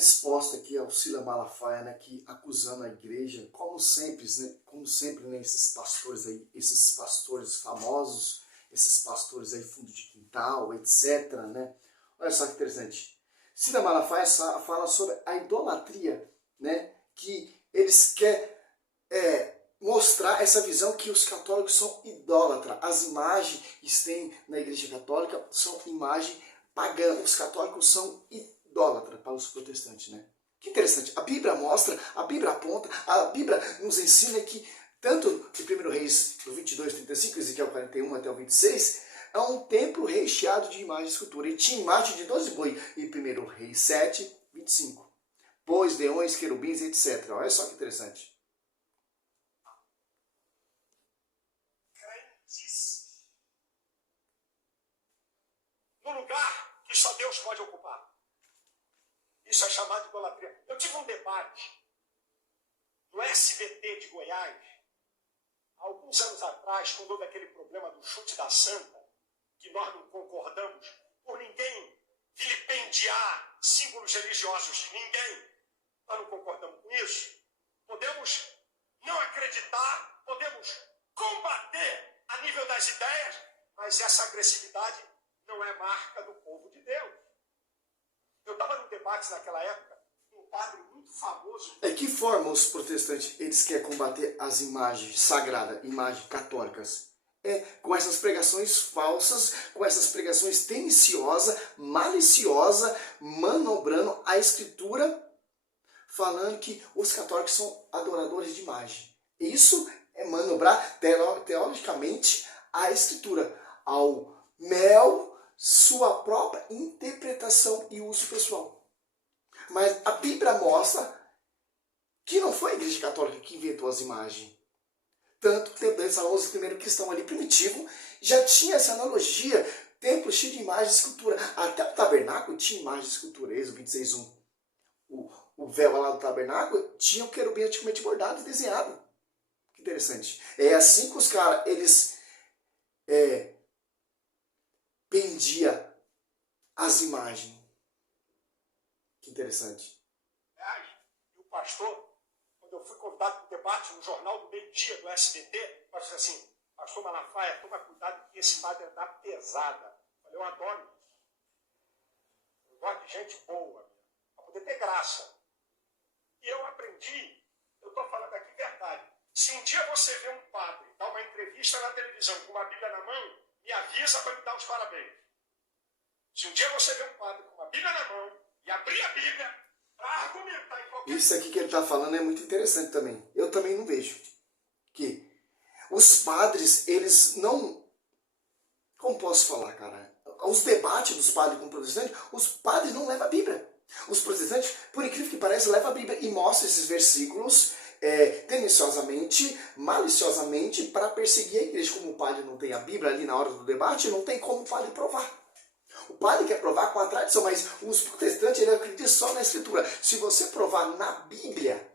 resposta aqui ao Silas Malafaia, né, que acusando a igreja, como sempre, né, esses pastores famosos, esses pastores aí fundo de quintal, etc, né? Olha só que interessante. Silas Malafaia fala sobre a idolatria, né, que eles querem mostrar essa visão que os católicos são idólatras. As imagens que tem na igreja católica são imagem pagã. Os católicos são idólatras para os protestantes, né? Que interessante. A Bíblia mostra, a Bíblia aponta, a Bíblia nos ensina que tanto em 1 Reis, do 22, 35, Ezequiel 41 até o 26, é um templo recheado de imagem e escultura. E tinha imagem de 12 boi em 1 Reis 7, 25. Bois, leões, querubins, etc. Olha só que interessante. No lugar que só Deus pode ocupar. Isso é chamado de idolatria. Eu tive um debate no SBT de Goiás, há alguns anos atrás, quando houve aquele problema do chute da santa, que nós não concordamos por ninguém vilipendiar símbolos religiosos de ninguém. Nós não concordamos com isso. Podemos não acreditar, podemos combater a nível das ideias, mas essa agressividade não é marca do povo de Deus. Eu estava num debate naquela época, um padre muito famoso. Que forma os protestantes eles querem combater as imagens sagradas, imagens católicas? Com essas pregações falsas, com essas pregações tendenciosas, maliciosas, manobrando a escritura, falando que os católicos são adoradores de imagem. Isso é manobrar teologicamente a escritura, ao mel sua própria interpretação e uso pessoal. Mas a Bíblia mostra que não foi a Igreja Católica que inventou as imagens. Tanto que os primeiros cristãos ali primitivo já tinha essa analogia, templo cheio de imagem e escultura. Até o tabernáculo tinha imagem e escultura, Êxodo 26:1. O véu lá do tabernáculo tinha o querubim antigamente bordado e desenhado. Que interessante. É assim que os caras, eles pendia as imagens. Que interessante. E o pastor, quando eu fui convidado para o debate no Jornal do Meio-Dia do SBT, eu disse assim, pastor Malafaia, toma cuidado que esse padre anda pesada. Eu falei, eu adoro isso. Eu gosto de gente boa, para poder ter graça. E eu aprendi, eu estou falando aqui verdade, se um dia você vê um padre dar uma entrevista na televisão com uma Bíblia na mão, me avisa para me dar os parabéns. Se um dia você vê um padre com uma Bíblia na mão e abrir a Bíblia para argumentar em qualquer... Isso aqui que ele está falando é muito interessante também. Eu também não vejo. Que os padres, eles não... Como posso falar, cara? Os debates dos padres com protestantes, os padres não levam a Bíblia. Os protestantes, por incrível que pareça, levam a Bíblia e mostram esses versículos tendenciosamente, maliciosamente, para perseguir a igreja. Como o padre não tem a Bíblia ali na hora do debate, não tem como o padre provar. O padre quer provar com a tradição, mas os protestantes ele acreditam só na escritura. Se você provar na Bíblia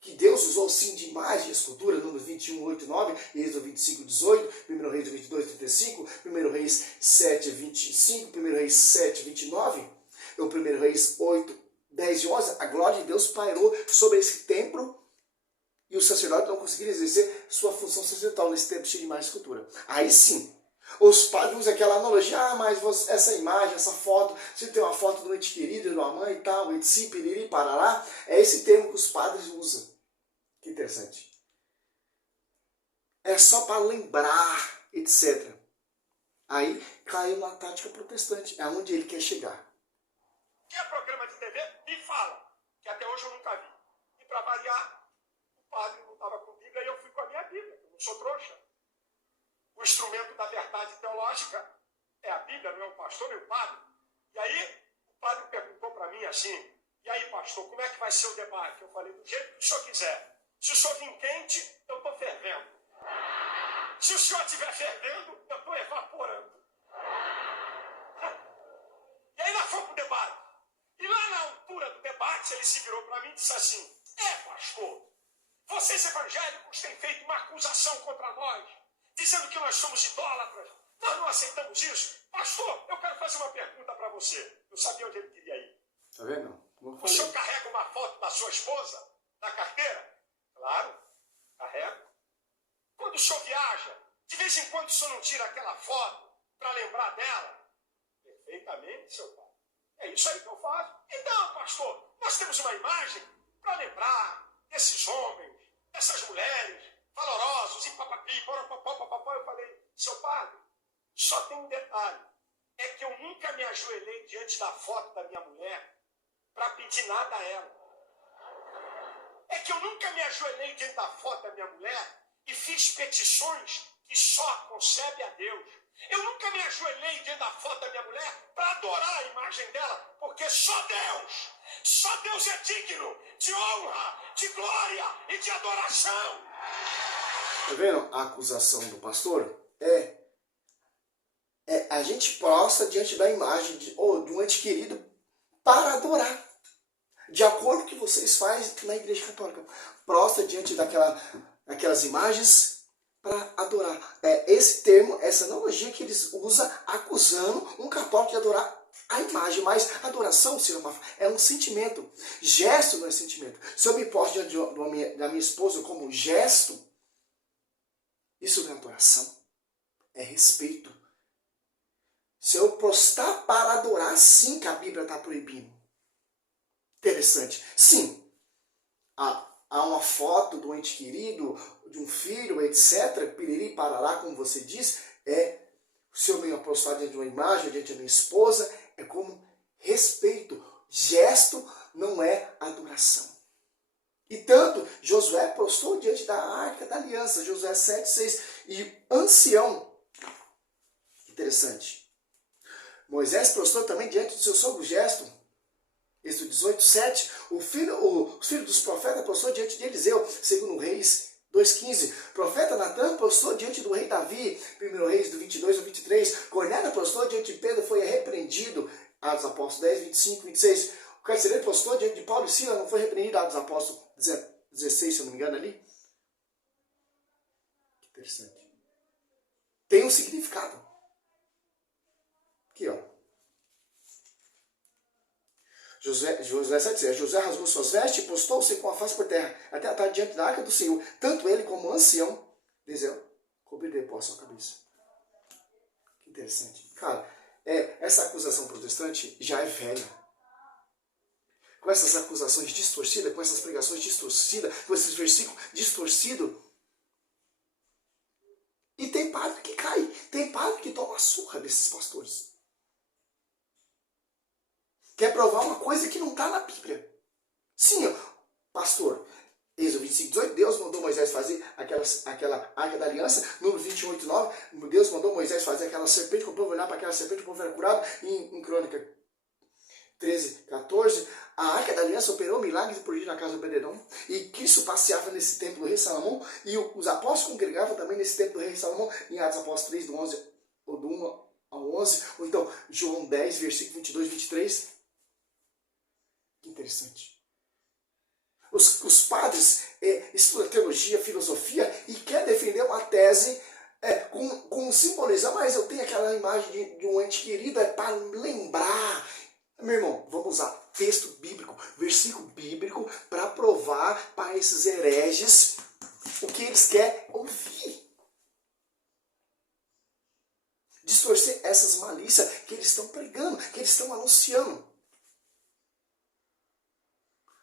que Deus usou sim de imagem e escultura, Números 21, 8 e 9, Êxodo 25, 18, 1 Reis 22, 35, 1 Reis 7, 25, 1 Reis 7, 29, 1 Reis 8, 10 e 11, a glória de Deus pairou sobre esse templo e os sacerdotes não conseguiram exercer sua função sacerdotal nesse templo cheio de imagem e escultura. Aí sim, os padres usam aquela analogia, mas essa imagem, essa foto, se tem uma foto do ente querido, de uma mãe e tal, etc, piriri, parará, é esse termo que os padres usam. Que interessante. É só para lembrar, etc. Aí caiu na tática protestante, é onde ele quer chegar. Que é programa de TV? Me fala, que até hoje eu nunca vi. E para variar, o padre não estava com Bíblia e eu fui com a minha Bíblia, eu não sou trouxa. O instrumento da verdade teológica é a Bíblia, não é o pastor nem o padre. E aí, o padre perguntou para mim assim, e aí, pastor, como é que vai ser o debate? Eu falei, do jeito que o senhor quiser. Se o senhor vir quente, eu estou fervendo. Se o senhor estiver fervendo, eu estou evaporando. E aí nós fomos para o debate. E lá na altura do debate, ele se virou para mim e disse assim, pastor, vocês evangélicos têm feito uma acusação contra nós, dizendo que nós somos idólatras, nós não aceitamos isso. Pastor, eu quero fazer uma pergunta para você. Eu sabia onde ele queria ir. Tá vendo? O senhor a foto da sua esposa na carteira? Claro, carrego. Quando o senhor viaja, de vez em quando o senhor não tira aquela foto para lembrar dela? Perfeitamente, seu pai. É isso aí que eu faço. Então, pastor, nós temos uma imagem para lembrar desses homens, dessas mulheres, valorosos, e papapi, papapá. Eu falei, seu padre, só tem um detalhe. É que eu nunca me ajoelhei diante da foto da minha mulher para pedir nada a ela. É que eu nunca me ajoelhei diante da foto da minha mulher e fiz petições que só concebe a Deus. Eu nunca me ajoelhei diante da foto da minha mulher para adorar a imagem dela, porque só Deus é digno de honra, de glória e de adoração. Tá vendo a acusação do pastor? A gente prostra diante da imagem de um ente querido para adorar. De acordo com o que vocês fazem na igreja católica. Prostra diante daquelas imagens para adorar. Esse termo, essa analogia que eles usam acusando um católico de adorar a imagem. Mas adoração, é um sentimento. Gesto não é sentimento. Se eu me posto diante da minha esposa como gesto, isso não é adoração. É respeito. Se eu prostrar para adorar, sim que a Bíblia está proibindo. Interessante. Sim, há uma foto do ente querido, de um filho, etc. Piriri, parará, como você diz, se eu me prostrar diante de uma imagem, diante da minha esposa, é como respeito. Gesto não é adoração. E tanto, Josué prostrou diante da Arca da Aliança, Josué 7:6, e ancião. Interessante. Moisés prostrou também diante do seu sogro gesto. Êxodo 18:7. O filho dos profetas prostrou diante de Eliseu, segundo Reis 2:15. Profeta Natan prostrou diante do rei Davi, 1 Reis do 22 ao 23. Cornélio prostrou diante de Pedro, foi repreendido, Atos Apóstolos 10, 25, 26. O carcereiro prostrou diante de Paulo e Silas, não foi repreendido, Atos Apóstolos 16, se eu não me engano ali. Que interessante. Tem um significado. Aqui, ó. Josué 7,6. Josué rasgou suas vestes e postou-se com a face por terra, até estar diante da arca do Senhor. Tanto ele como o ancião desceu, cobrir de pó a sua cabeça. Que interessante. Cara, essa acusação protestante já é velha. Com essas acusações distorcidas, com essas pregações distorcidas, com esses versículos distorcidos. E tem padre que cai, tem padre que toma a surra desses pastores. Quer provar uma coisa que não está na Bíblia. Sim, pastor, Êxodo 25:18, Deus mandou Moisés fazer aquela arca da aliança. Número 28:9, Deus mandou Moisés fazer aquela serpente, para o povo olhar para aquela serpente, o povo era curado. Em Crônica 13:14, a arca da aliança operou milagres e prodigios na casa do Obed-edom. E Cristo passeava nesse templo do rei Salomão. E os apóstolos congregavam também nesse templo do rei Salomão. Em Atos Apóstolos 3, do 11 ou do 1 ao 11. Ou então, João 10, versículo 22 e 23. Interessante. Os padres estudam teologia, filosofia e quer defender uma tese com simbolismo. Mas eu tenho aquela imagem de um ente querido, para lembrar. Meu irmão, vamos usar texto bíblico, versículo bíblico, para provar para esses hereges o que eles querem ouvir. Distorcer essas malícias que eles estão pregando, que eles estão anunciando.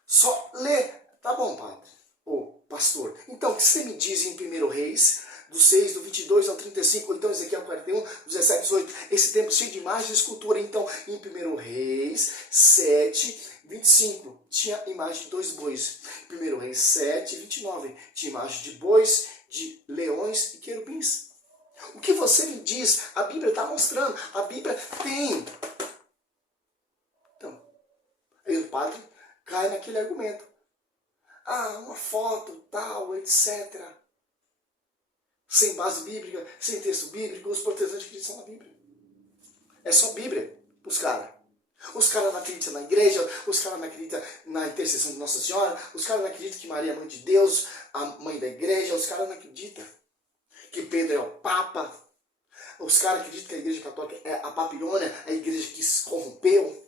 Só lê. Tá bom, padre. Ou pastor. Então, o que você me diz em 1 Reis, do 6, do 22 ao 35, ou então Ezequiel 41, 17, 18. Esse templo cheio de imagens e escultura. Então, em 1 Reis 7, 25, tinha imagem de 2 bois. 1 Reis 7, 29, tinha imagem de bois, de leões e querubins. O que você me diz, a Bíblia está mostrando. A Bíblia tem. Então, aí o padre cai naquele argumento. Uma foto, tal, etc. Sem base bíblica, sem texto bíblico, os protestantes acreditam na Bíblia. É só Bíblia os caras. Os caras não acreditam na igreja, os caras não acreditam na intercessão de Nossa Senhora, os caras não acreditam que Maria é mãe de Deus, a mãe da igreja, os caras não acreditam que Pedro é o Papa, os caras acreditam que a igreja católica é a Babilônia, a igreja que se corrompeu.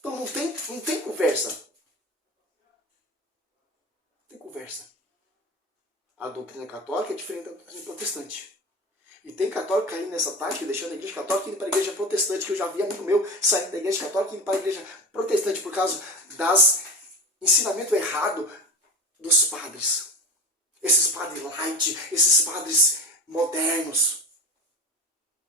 Então não tem conversa. Não tem conversa. A doutrina católica é diferente da doutrina protestante. E tem católico caindo nessa tática, deixando a igreja católica e indo para a igreja protestante, que eu já vi amigo meu saindo da igreja católica e indo para a igreja protestante por causa das ensinamento errado dos padres. Esses padres light, esses padres modernos.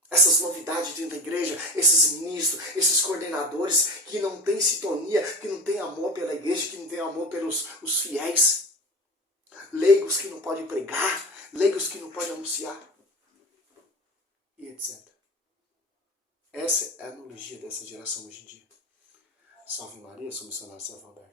Essas novidades dentro da igreja, esses ministros, esses coordenadores que não têm sintonia, que não têm amor pela igreja, que não têm amor pelos os fiéis. Leigos que não podem pregar, leigos que não podem anunciar. E etc. Essa é a analogia dessa geração hoje em dia. Salve Maria, sou missionário Selva Alberto.